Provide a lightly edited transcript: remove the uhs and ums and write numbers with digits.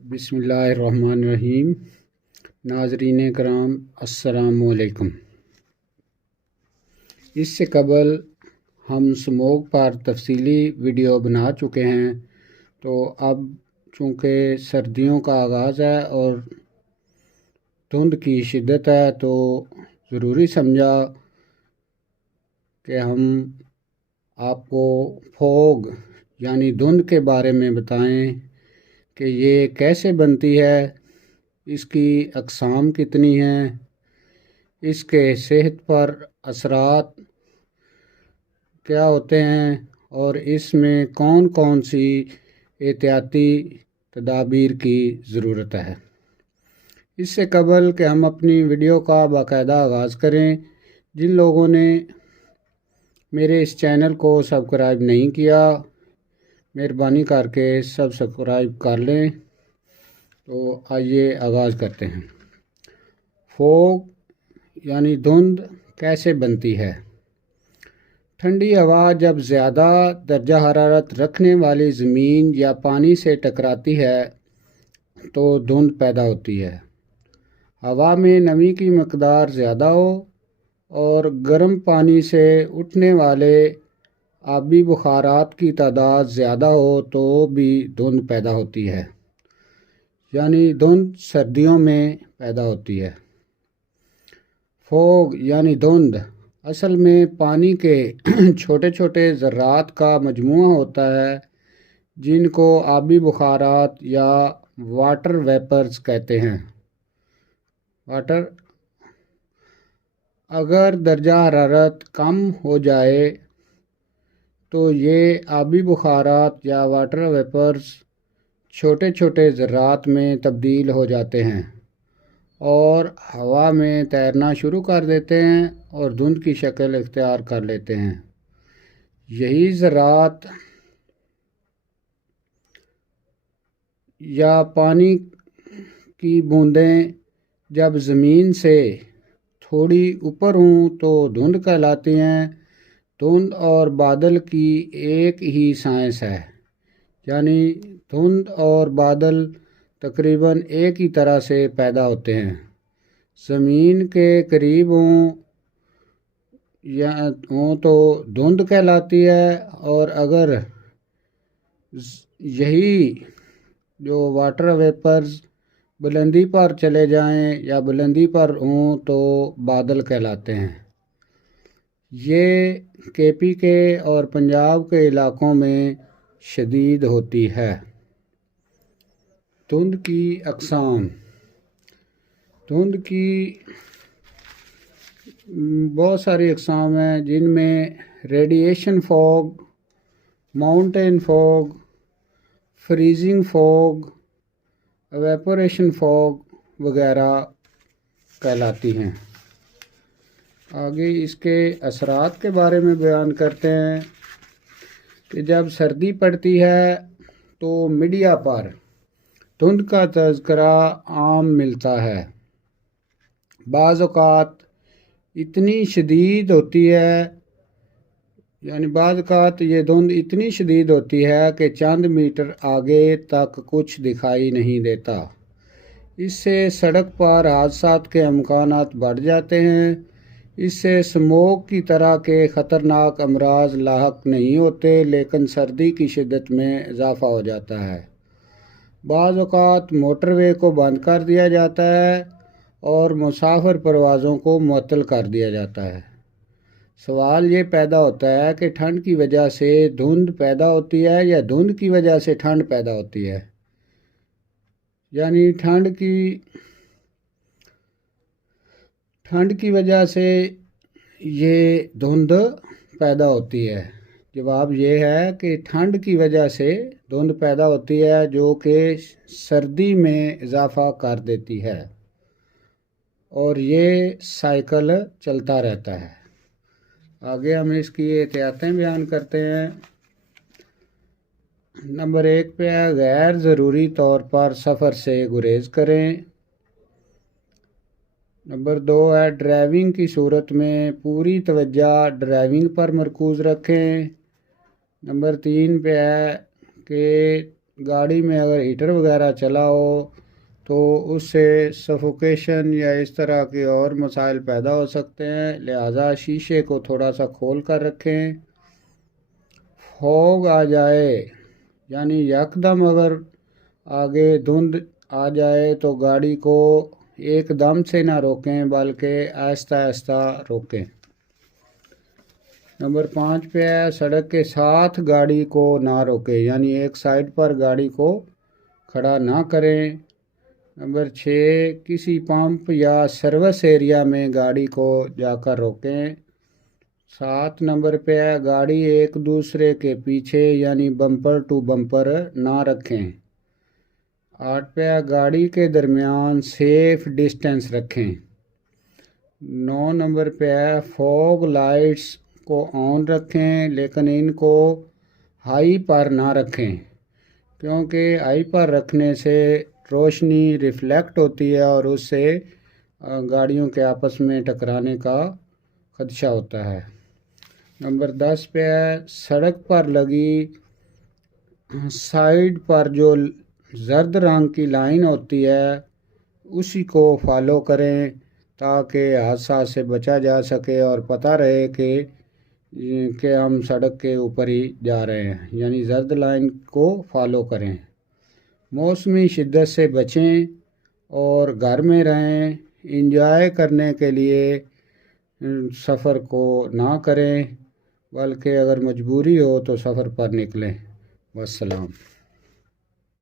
بسم اللہ الرحمن الرحیم۔ ناظرین کرام السلام علیکم۔ اس سے قبل ہم سموگ پر تفصیلی ویڈیو بنا چکے ہیں، تو اب چونکہ سردیوں کا آغاز ہے اور دھند کی شدت ہے، تو ضروری سمجھا کہ ہم آپ کو فوگ یعنی دھند کے بارے میں بتائیں کہ یہ کیسے بنتی ہے، اس کی اقسام کتنی ہیں، اس کے صحت پر اثرات کیا ہوتے ہیں اور اس میں کون کون سی احتیاطی تدابیر کی ضرورت ہے۔ اس سے قبل کہ ہم اپنی ویڈیو کا باقاعدہ آغاز کریں، جن لوگوں نے میرے اس چینل کو سبسکرائب نہیں کیا، مہربانی کر کے سبسکرائب کر لیں۔ تو آئیے آغاز کرتے ہیں۔ فوگ یعنی دھند کیسے بنتی ہے؟ ٹھنڈی ہوا جب زیادہ درجہ حرارت رکھنے والی زمین یا پانی سے ٹکراتی ہے تو دھند پیدا ہوتی ہے۔ ہوا میں نمی کی مقدار زیادہ ہو اور گرم پانی سے اٹھنے والے آبی بخارات کی تعداد زیادہ ہو تو بھی دھند پیدا ہوتی ہے، یعنی دھند سردیوں میں پیدا ہوتی ہے۔ فوگ یعنی دھند اصل میں پانی کے چھوٹے چھوٹے ذرات کا مجموعہ ہوتا ہے، جن کو آبی بخارات یا واٹر ویپرز کہتے ہیں۔ اگر درجہ حرارت کم ہو جائے تو یہ آبی بخارات یا واٹر ویپرز چھوٹے چھوٹے ذرات میں تبدیل ہو جاتے ہیں اور ہوا میں تیرنا شروع کر دیتے ہیں اور دھند کی شکل اختیار کر لیتے ہیں۔ یہی ذرات یا پانی کی بوندیں جب زمین سے تھوڑی اوپر ہوں تو دھند کہلاتی ہیں۔ دھند اور بادل کی ایک ہی سائنس ہے، یعنی دھند اور بادل تقریباً ایک ہی طرح سے پیدا ہوتے ہیں۔ زمین کے قریب ہوں تو دھند کہلاتی ہے، اور اگر یہی جو واٹر ویپرز بلندی پر چلے جائیں یا بلندی پر ہوں تو بادل کہلاتے ہیں۔ یہ کے پی کے اور پنجاب کے علاقوں میں شدید ہوتی ہے۔ دھند کی اقسام۔ دھند کی بہت ساری اقسام ہیں، جن میں radiation fog, mountain fog, freezing fog, evaporation fog وغیرہ کہلاتی ہیں۔ آگے اس کے اثرات کے بارے میں بیان کرتے ہیں کہ جب سردی پڑتی ہے تو میڈیا پر دھند کا تذکرہ عام ملتا ہے۔ بعض اوقات اتنی شدید ہوتی ہے، بعض اوقات یہ دھند اتنی شدید ہوتی ہے کہ چند میٹر آگے تک کچھ دکھائی نہیں دیتا۔ اس سے سڑک پر حادثات کے امکانات بڑھ جاتے ہیں۔ اس سے اسموگ کی طرح کے خطرناک امراض لاحق نہیں ہوتے، لیکن سردی کی شدت میں اضافہ ہو جاتا ہے۔ بعض اوقات موٹر وے کو بند کر دیا جاتا ہے اور مسافر پروازوں کو معطل کر دیا جاتا ہے۔ سوال یہ پیدا ہوتا ہے کہ ٹھنڈ کی وجہ سے دھند پیدا ہوتی ہے یا دھند کی وجہ سے ٹھنڈ پیدا ہوتی ہے، یعنی ٹھنڈ کی وجہ سے یہ دھند پیدا ہوتی ہے۔ جواب یہ ہے کہ ٹھنڈ کی وجہ سے دھند پیدا ہوتی ہے، جو کہ سردی میں اضافہ کر دیتی ہے، اور یہ سائیکل چلتا رہتا ہے۔ آگے ہم اس کی احتیاطیں بیان کرتے ہیں۔ نمبر 1 پہ ہے غیر ضروری طور پر سفر سے گریز کریں۔ نمبر 2 ہے ڈرائیونگ کی صورت میں پوری توجہ ڈرائیونگ پر مرکوز رکھیں۔ نمبر 3 پہ ہے کہ گاڑی میں اگر ہیٹر وغیرہ چلا ہو تو اس سے سفوکیشن یا اس طرح کے اور مسائل پیدا ہو سکتے ہیں، لہٰذا شیشے کو تھوڑا سا کھول کر رکھیں۔ فوگ آ جائے یعنی یکدم اگر آگے دھند آ جائے تو گاڑی کو ایک دم سے نہ روکیں بلکہ آہستہ آہستہ روکیں۔ نمبر 5 پہ ہے سڑک کے ساتھ گاڑی کو نہ روکیں، یعنی ایک سائڈ پر گاڑی کو کھڑا نہ کریں۔ نمبر 6 کسی پمپ یا سروس ایریا میں گاڑی کو جا کر روکیں۔ 7 نمبر پہ ہے گاڑی ایک دوسرے کے پیچھے یعنی بمپر ٹو بمپر نہ رکھیں۔ 8 پہ ہے گاڑی کے درمیان سیف ڈسٹینس رکھیں۔ 9 نمبر پہ ہے فوگ لائٹس کو آن رکھیں لیکن ان کو ہائی پر نہ رکھیں، کیونکہ ہائی پر رکھنے سے روشنی ریفلیکٹ ہوتی ہے اور اس سے گاڑیوں کے آپس میں ٹکرانے کا خدشہ ہوتا ہے۔ نمبر 10 پہ ہے سڑک پر لگی سائڈ پر جو زرد رنگ کی لائن ہوتی ہے اسی کو فالو کریں تاکہ حادثہ سے بچا جا سکے اور پتہ رہے کہ ہم سڑک کے اوپر ہی جا رہے ہیں، یعنی زرد لائن کو فالو کریں۔ موسمی شدت سے بچیں اور گھر میں رہیں۔ انجوائے کرنے کے لیے سفر کو نہ کریں بلکہ اگر مجبوری ہو تو سفر پر نکلیں۔ والسلام۔